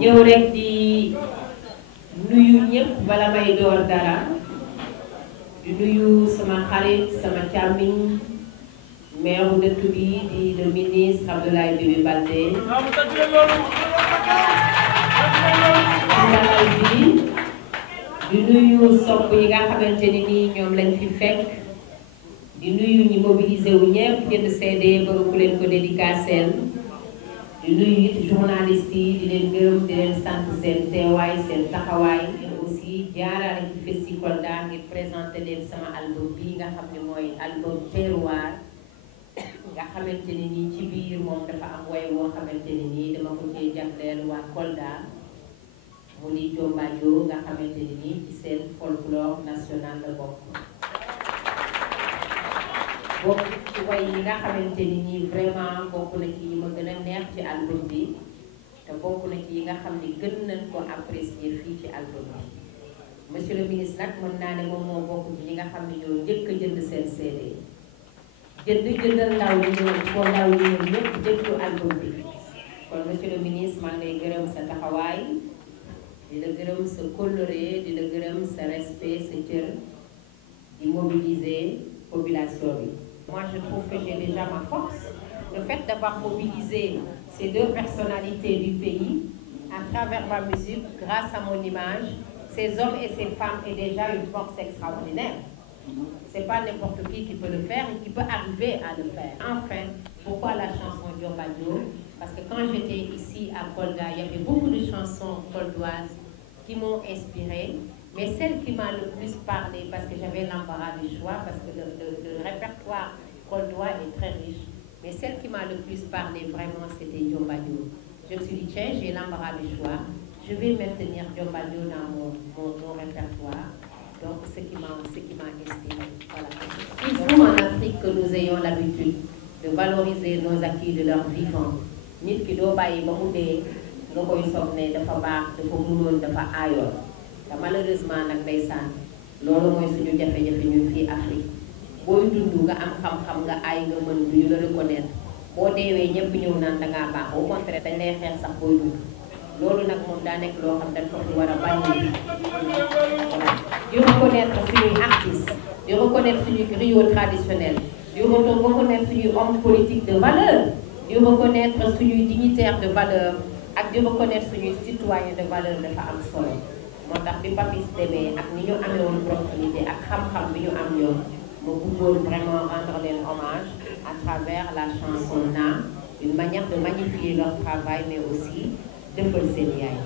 ñëw rek di nuyu ñëpp bala may door dara di nuyu sama xarit sama càmmiñ maire bu dëkk bi di le ministre Abdoulaye Bibi Baldé dalal bi di nuyu sopp yi nga xamante ni nii ñoom lañ fi fekk di nuyu ñi mobilisé wu ñëpp jënd CD bëgg ku leen ko dédicaceel di nuyu it journaliste yi di leen gërëm di leen sant seen teewaay seen taxawaay aussi jaarale ci festival Kolda ngir présenté leen sama album bi nga xam ne mooy album terroir nga xamante ni nii ci biir moom dafa am way woo xamante ni nii dama ko cee jagleel waa Kolda mu di Jombajo nga xamante ni nii ci seen folklore national la bokk ci way yi nga xamante ni nii vraiment bokk na ci yi ma gën a neex ci album bi te bokk na ci yi nga xam ne gën nañ ko apprécier fii ci album bi monsieur le ministre nag mën naa ne moom moo bokk ci ñi nga xam ne ñoo njëkk a jënd seen CD jëndal ndaw yi ñëw boo ndaw yi ñëw ñëpp jëndu album bi kon monsieur le ministre maa ngi lay gërëm sa taxawaay di la gërëm sa kóllëre di la gërëm sa respect sa cër di mobiliser population bi. Moi je trouve que j'ai déjà ma force. Le fait d'avoir mobilisé ces deux personnalités du pays à travers ma musique, grâce à mon image, ces hommes et ces femmes est déjà une force extraordinaire. C'est pas n'importe qui peut le faire et qui peut arriver à le faire. Enfin, pourquoi la chanson Jombajo? Parce que quand j'étais ici à Kolda, il y avait beaucoup de chansons koldoises qui m'ont inspirée. Mais celle qui m'a le plus parlé, parce que j'avais l'embarras du choix, parce que le répertoire koldois est très riche, mais celle qui m'a le plus parlé vraiment c'était Jombajo. Je me suis dit tiens, j'ai l'embarras du choix, je vais maintenir Jombajo dans mon répertoire. Donc ce qui m'a inspiré. Voilà. Il faut en Afrique que nous ayons l'habitude de valoriser nos acquis de leur vivant. Nit ki doo bàyyi ba mu dee nga koy soog ne dafa baax dafa mënoon dafa aayoon. te malheureusement nag ndeysaan loolu mooy suñu jafe-jafe ñun fii Afrique booy dund nga am xam-xam nga aay nga mën duñu la reconnaître boo deewee ñëpp ñëw naan dangaa baax au contraire dañ lay xeex sax booy dund loolu nag moom daa nekk loo xam dañ ko fi war a bàyyi di reconnaître suñuy artistes di reconnaître suñuy griot traditionnel di reconnaître suñuy homme politique de valeur di reconnaître suñuy dignitaire de valeur ak di reconnaître suñuy citoyen de valeur dafa am solo moo tax bi Papis demee ak ni ñu amee woon proximité ak xam-xam bi ñu am ñoom ma bëggoon vraiment rendre leen hommage à travers la chanson Na, une manière de magnifier leur travail mais aussi de fël seen yaay